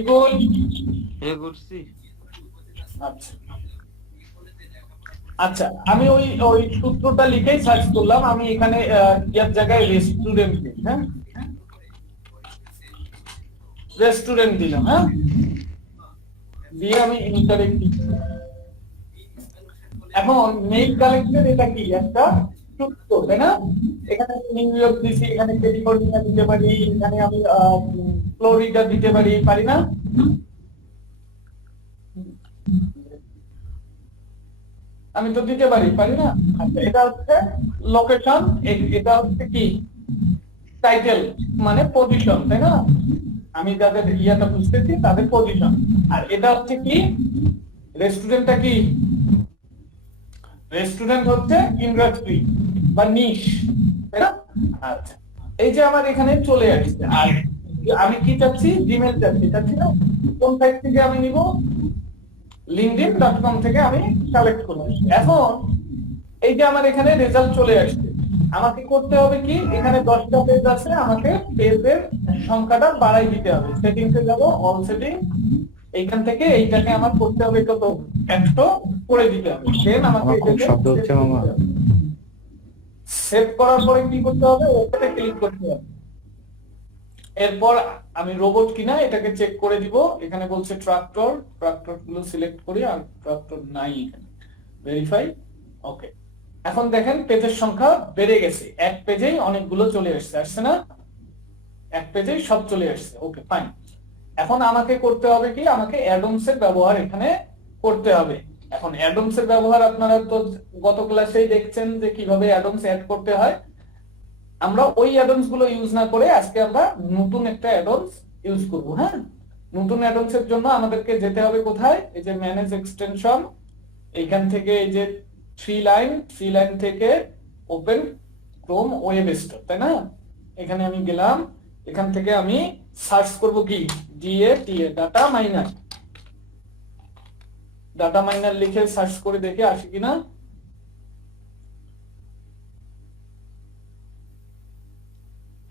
শরীফুল করছি। আচ্ছা আচ্ছা, আমি ওই সূত্রটা লিখেই সার্চ করলাম। আমি এখানে ইয়ার জায়গায় রেস্টুরেন্ট দিই, হ্যাঁ রেস্টুরেন্ট দিলাম, হ্যাঁ দিয়ে আমি ইন্টারে ক্লিক করলাম। এখন মেইল কালেক্টেড এটা কি একটা সূত্র, তাই না? এখানে নিউ ইয়র্ক দিছি, এখানে ক্যালিফোর্নিয়া দিতে পারি, এখানে আমি ফ্লোরিডা দিতে পারি না? আমি তো দিতে পারি না? আচ্ছা, এটা হচ্ছে লোকেশন, এটা হচ্ছে কি টাইটেল মানে পজিশন, তাই না? আমি যাদের ইয়াটা বুঝতেছি তাদের পজিশন। আর এটা হচ্ছে কি রেস্টুরেন্টটা কি রেস্টুরেন্ট হচ্ছে ইন্ডাস্ট্রি বা নিশ, তাই না? আচ্ছা, এই যে আমার এখানে চলে আসছে। আর আমি কি চাচ্ছি, জিমেল চাচ্ছি না? কোন সাইট থেকে আমি নিব? linkedin.com থেকে আমি কালেক্ট করব। এখন এই যে আমার এখানে রেজাল্ট চলে আসছে, আমাকে করতে হবে কি, এখানে 10টা পেজ আছে, আমাকে পেজের সংখ্যাটা বাড়াই দিতে হবে। সেটিংসে যাব, অল সেটিং, এইখান থেকে এইটাকে আমার করতে হবে কত, 100 করে দিতে হবে। দেন আমাকে এটাকে শব্দ হচ্ছে মামা। সেভ করার পরে কি করতে হবে, ওটাতে ক্লিক করতে হবে। এরপর আমি রোবট কিনা এটাকে চেক করে দিব। এখানে বলছে ট্রাক্টর গুলো সিলেক্ট করি, আর ট্রাক্টর নাই এখানে, ভেরিফাই, ওকে। এখন দেখেন পেজের সংখ্যা বেড়ে গেছে, এক পেজেই অনেকগুলো চলে আসছে না? এক পেজেই সব চলে আসছে, ওকে ফাইন। এখন আমাকে করতে হবে কি, আমাকে অ্যাডমস এর ব্যবহার এখানে করতে হবে। এখন অ্যাডমস এর ব্যবহার আপনারা তো গত ক্লাসেই দেখছেন যে কিভাবে অ্যাডমস অ্যাড করতে হয়। আমরা ওই অ্যাডমস গুলো ইউজ না করে আজকে আমরা নতুন একটা অ্যাডমস ইউজ করব। হ্যাঁ, নতুন অ্যাডমস এর জন্য আমাদেরকে যেতে হবে কোথায়, এই যে ম্যানেজ এক্সটেনশন, এইখান থেকে এই যে থ্রি লাইন থেকে ওপেন ক্রোম ওয়েব স্টোর, তাই না? এখানে আমি গেলাম, এখান থেকে আমি সার্চ করব কি, ডাটা মাইনার লিখে সার্চ করে দেখে আসি কিনা।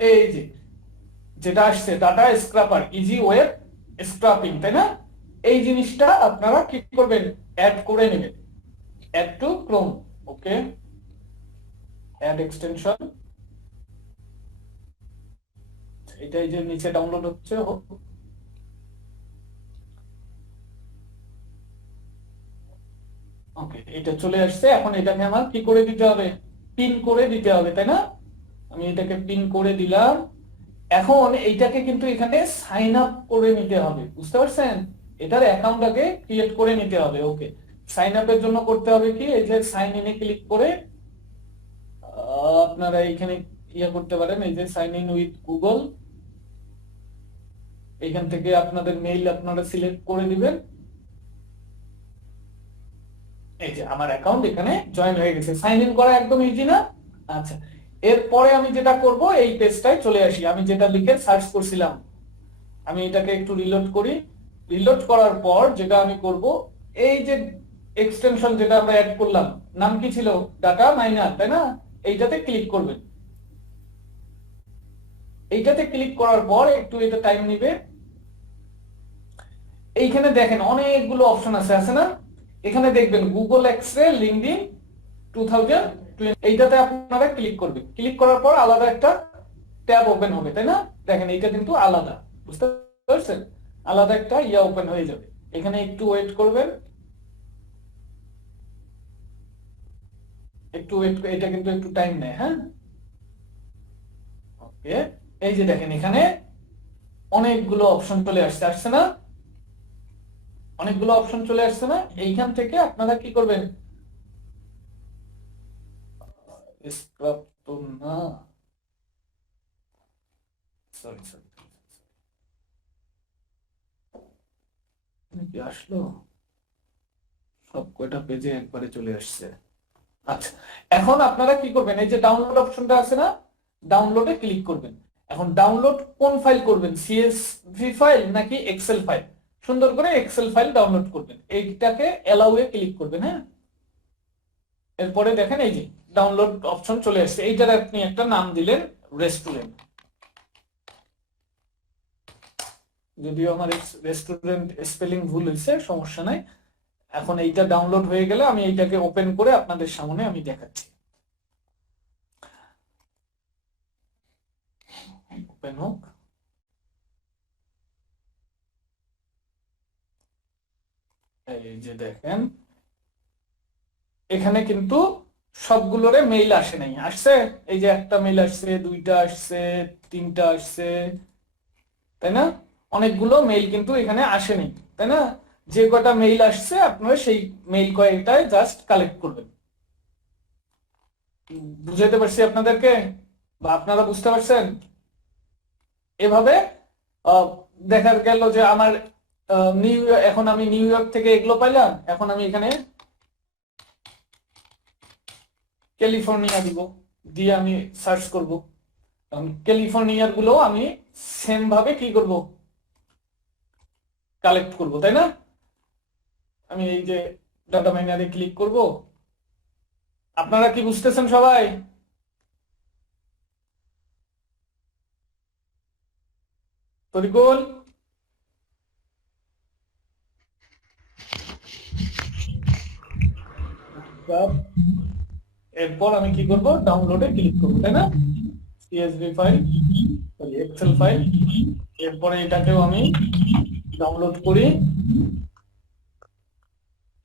এই যে যেটা আসছে, data scraper, easy web scraping, তাই না? এই জিনিসটা আপনারা কি করবেন, অ্যাড করে নেবেন, add to Chrome, okay, add extension. এটাই যে নিচে ডাউনলোড হচ্ছে, ওকে, এটা চলে আসছে। এখন এটাকে আমার কি করে দিতে হবে, পিন করে দিতে হবে, তাই না? আমি এটাকে পিন করে দিলাম। এখন এইটাকে কিন্তু এখানে সাইন আপ করে নিতে হবে, বুঝতে পারছেন? এটার অ্যাকাউন্ট আগে ক্রিয়েট করে নিতে হবে, ওকে। সাইন আপের জন্য করতে হবে কি, এই যে সাইন ইনে ক্লিক করে আপনারা এখানে ইয়া করতে পারেন, এই যে সাইন ইন উইথ গুগল, এখান থেকে আপনাদের মেইল আপনারা সিলেক্ট করে দিবেন। এই যে আমার অ্যাকাউন্ট এখানে জয়েন হয়ে গেছে, সাইন ইন করা একদম ইজি না? আচ্ছা, এরপরে আমি যেটা করব, এই পেজটায় চলে আসি, আমি যেটা লিখে সার্চ করছিলাম। আমি এটাকে একটু রিলোড করি। রিলোড করার পর যেটা আমি করব, এই যে এক্সটেনশন যেটা আমরা অ্যাড করলাম, নাম কি ছিল, ডাটা মাইনার, তাই না? এইটাতে ক্লিক করবেন। এইটাতে ক্লিক করার পর একটু এটা টাইম নেবে। এইখানে দেখেন অনেকগুলো অপশন আছে না? এখানে দেখবেন গুগল এক্সরে লিঙ্কডইন 2020, এইটাতে আপনারা ক্লিক করবেন। ক্লিক করার পর আলাদা একটা ট্যাব ওপেন হবে, তাই না? দেখেন এইটা কিন্তু আলাদা, বুঝতে পারছেন? আলাদা একটা ইয়া ওপেন হয়ে যাবে। এখানে একটু ওয়েট করবেন, একটু ওয়েট, এটা কিন্তু একটু টাইম নেয়, হ্যাঁ, ওকে। এই যে দেখেন এখানে অনেকগুলো অপশন চলে আসছে না? অনেকগুলো অপশন চলে আসছে না? এইখান থেকে আপনারা কি করবেন, স্ক্রাব তো না, সরি কি আসলো, সব কয়টা পেজে একবারে চলে আসছে। আচ্ছা, এখন আপনারা কি করবেন, এই যে ডাউনলোড অপশনটা আছে না, ডাউনলোডে ক্লিক করবেন। এখন ডাউনলোড কোন ফাইল করবেন, সিএসভি ফাইল নাকি এক্সেল ফাইল? সুন্দর করে এক্সেল ফাইল ডাউনলোড করবেন, এইটাকে অ্যালাউ এ ক্লিক করবেন। হ্যাঁ, এরপরে দেখেন এই যে ডাউনলোড অপশন চলে আসছে, এইটার আপনি একটা নাম দিলেন রেস্টুরেন্ট, যদিও আমার রেস্টুরেন্ট স্পেলিং ভুল হয়েছে, সমস্যা নাই। এখন এইটা ডাউনলোড হয়ে গেলে আমি এইটাকে ওপেন করে আপনাদের সামনে আমি দেখাচ্ছি। ওপেন হোক। এই যে দেখেন এখানে কিন্তু সবগুলোরে মেইল আসে নাই, আসছে এই যে একটা মেইল আসছে, দুইটা আসছে, তিনটা আসছে, তাই না? অনেকগুলো মেইল কিন্তু এখানে আসেনি, তাই না? যে কটা মেইল আসছে আপনারা সেই মেইল কয়টায় জাস্ট কালেক্ট করবেন। বুঝাইতে পারছি আপনাদেরকে, বা আপনারা বুঝতে পারছেন? এভাবে দেখা গেল যে আমার নিউ ইয়র্ক, এখন আমি নিউ ইয়র্ক থেকে এগুলো পাইলাম, এখন আমি এখানে ক্যালিফোর্নিয়া দিব, দিয়ে আমি সার্চ করব। ক্যালিফোর্নিয়ার গুলো আমি সেম ভাবে কি করব, কালেক্ট করব, তাই না? আমি এই যে ডাটা মাইনারে ক্লিক করব। আপনারা কি বুঝতেছেন সবাই? তরিকুল, এরপর আমি কি করব, ডাউনলোডে ক্লিক করব, তাই না? CSV file, sorry Excel file. এরপরে এটাকেও আমি ডাউনলোড করি।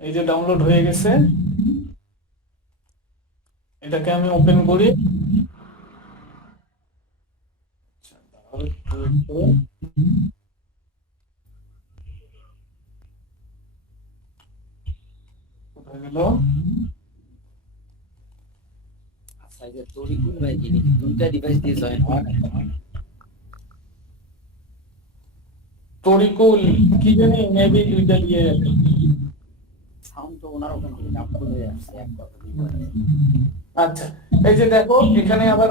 এই যে ডাউনলোড হয়ে গেছে, এটাকে আমি ওপেন করি। কোথায় গেল? আচ্ছা, যে তরিকুল ভাই যিনি দুইটা ডিভাইস দিয়ে জয়েন হন, তরিকুল কি জানি মেবি দুইটা দিয়ে সাউন্ড তো ওনার ওখান থেকে আপ করে আসছে একটা। আচ্ছা, এই যে দেখো এখানে আবার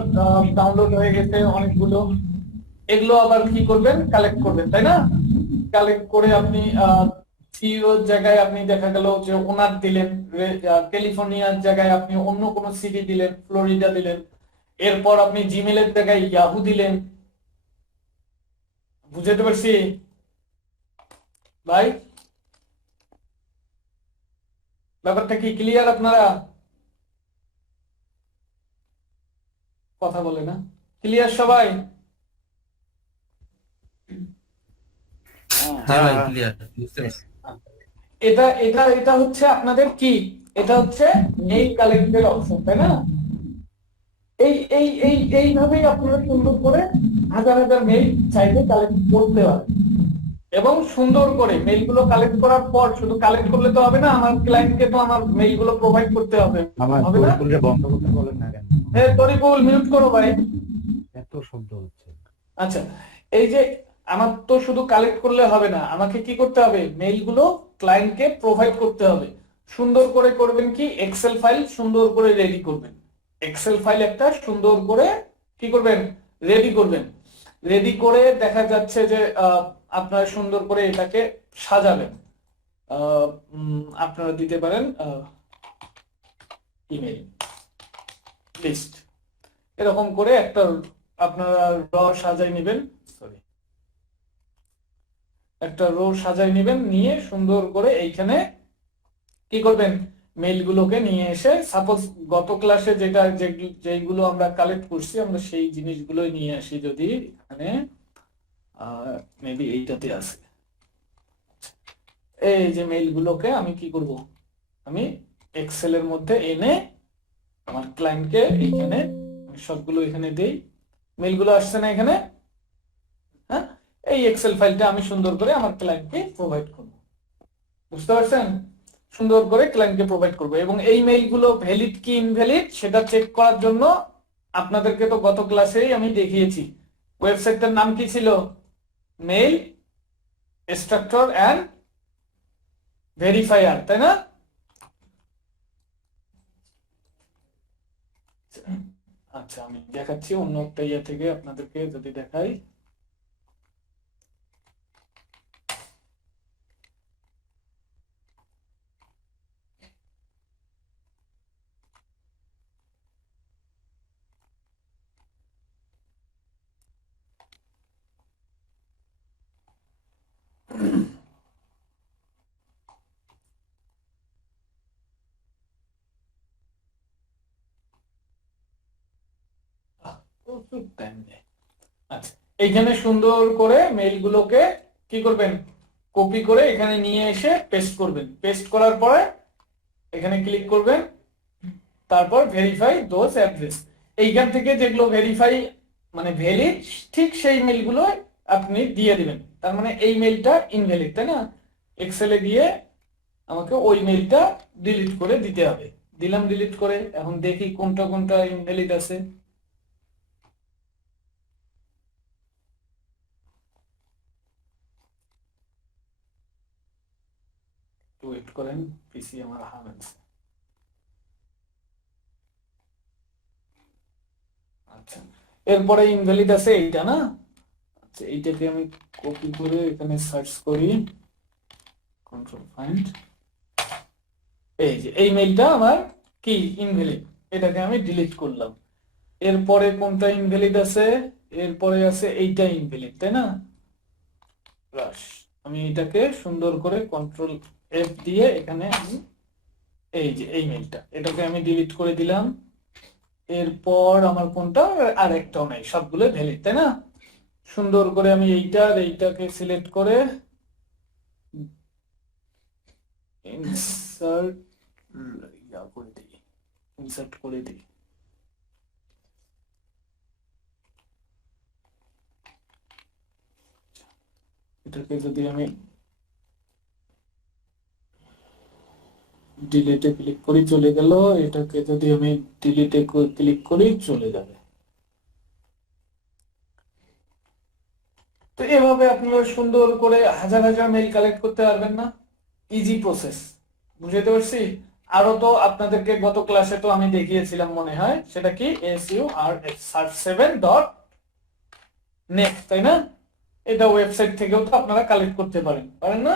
ডাউনলোড হয়ে গেছে অনেকগুলো। এগুলো আবার কি করবেন, কালেক্ট করবেন, তাই না? কালেক্ট করে আপনি সিইও জায়গায় আপনি দেখা গেল যে ওনার দিলেন, ক্যালিফোর্নিয়ার জায়গায় আপনি অন্য কোনো সিটি দিলেন, ফ্লোরিডা দিলেন। এরপর আপনি জিমেলের জায়গায় ইয়াহু দিলেন। বুঝতে পারছি ভাই? ব্যাপারটা কি ক্লিয়ার? আপনারা কথা বলে না, ক্লিয়ার সবাই? হ্যাঁ ভাই ক্লিয়ার, বুঝতে পারছি। এটা এটা এটা হচ্ছে আপনাদের কি, এটা হচ্ছে মেইল কালেক্টের অপশন, তাই না? এই এই এই এইভাবেই আপনারা সুন্দর করে হাজার হাজার মেইল চাইলে কালেক্ট করতে পারেন। এবং সুন্দর করে মেইলগুলো কালেক্ট করার পর শুধু কালেক্ট করলে তো হবে না, আমার ক্লায়েন্টকে তো আমার মেইলগুলো প্রোভাইড করতে হবে, হবে না? তরিকুলকে বন্ধ করতে বলেন না কেন? তরিকুল মিউট করো ভাই। এত শব্দ হচ্ছে। আচ্ছা, এই যে আমার তো শুধু কালেক্ট করলে হবে না, আমাকে কি করতে হবে, মেইলগুলো ক্লায়েন্টকে প্রোভাইড করতে হবে। সুন্দর করে করবেন কি, এক্সেল ফাইল সুন্দর করে রেডি করবেন। এক্সেল ফাইল একটা সুন্দর করে কি করবেন, রেডি করবেন। রেডি করে দেখা যাচ্ছে যে আপনারা সুন্দর করে এটাকে সাজাবেন। আপনারা দিতে পারেন ইমেল লিস্ট, এরকম করে একটা আপনারা র সাজাই নেবেন, সরি একটা রো সাজাই নেবেন, নিয়ে সুন্দর করে এইখানে কি করবেন, মেইলগুলোকে নিয়ে এসে সাপোজ গত ক্লাসে যেটা যেগুলো আমরা কালেক্ট করছি আমরা সেই জিনিসগুলোই নিয়ে আসি। যদি এখানে মেবি এইটাতে আছে, এই যে মেইলগুলোকে আমি কি করব, আমি এক্সেলের মধ্যে এনে আমার ক্লায়েন্টকে এইখানে সবগুলো এখানে দেই। মেইলগুলো আসছে না এখানে? হ্যাঁ, এই এক্সেল ফাইলটা আমি সুন্দর করে আমার ক্লায়েন্টকে প্রোভাইড করব। বুঝতে পারছেন? সুন্দর করে ক্লায়েন্টকে প্রোভাইড করব। এবং এই মেইলগুলো ভ্যালিড কি ইনভ্যালিড সেটা চেক করার জন্য আপনাদেরকে তো গত ক্লাসেই আমি দেখিয়েছি, ওয়েবসাইটটার নাম কি ছিল, মেইল এক্সট্রাক্টর এন্ড ভেরিফায়ার, তাই না? আচ্ছা, আমি দেখাচ্ছি অন্য একটা ইয়ে থেকে আপনাদেরকে যদি দেখাই। প্রচুর টাইম নেয়। আচ্ছা, এইখানে সুন্দর করে মেইলগুলোকে কি করবেন, কপি করে এখানে নিয়ে এসে পেস্ট করবেন। পেস্ট করার পরে এখানে ক্লিক করবেন, তারপর ভেরিফাই দোজ অ্যাড্রেস। এইখান থেকে যেগুলো ভেরিফাই মানে ভ্যালিড, ঠিক সেই মেইলগুলো আপনি দিয়ে দিবেন। তার মানে এই মেইলটা ইনভ্যালিড, তাই না? এক্সেলে গিয়ে আমাকে ওই মেইলটা ডিলিট করে দিতে হবে। দিলাম ডিলিট করে, এখন দেখি কোনটা কোনটা ইনভ্যালিড আছে। ওয়েট করেন, পিসি আমার হামেড। আচ্ছা, এরপরে ইনভ্যালিড আছে এইটা না? আচ্ছা, এইটাকে আমি কপি করে এখানে সার্চ করি, কন্ট্রোল ফাইন্ড। এই যে এই মেইলটা আমার কি ইনভ্যালিড, এটাকে আমি ডিলিট করলাম। এরপরে কোনটা ইনভ্যালিড আছে? এরপরে আছে এইটা ইনভ্যালিড, তাই না? প্লাস আমি এটাকে সুন্দর করে কন্ট্রোল এফ দিয়ে এখানে আমি এই যে এই মেইলটা, এটাকে আমি ডিলিট করে দিলাম। এরপর আমার কোনটা আর একটাও নাই, সবগুলো ভ্যালিড, তাই না? সুন্দর করে আমি এইটাকে সিলেক্ট করে ইনসার্ট করে দিই, ইনসার্ট করে দিই। এটাকে যদি আমি ডিলিটে ক্লিক করি চলে গেল, এটাকে যদি আমি ডিলিটে ক্লিক করি চলে যাবে। তো এভাবে আপনারা সুন্দর করে হাজার হাজার মেইল কালেক্ট করতে পারবেন না? ইজি প্রসেস, বুঝতে পারছি? আরো তো আপনাদেরকে গত ক্লাসে তো আমি দেখিয়েছিলাম মনে হয়, সেটা কি SUR7.net, তাই না? এটা ওয়েবসাইট থেকেও তো আপনারা কালেক্ট করতে পারেন, পারেন না?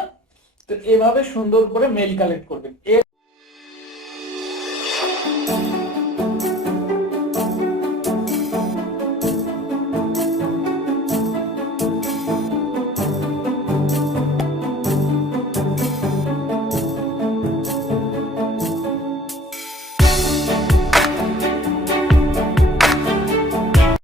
তো এভাবে সুন্দর করে মেইল কালেক্ট করবেন।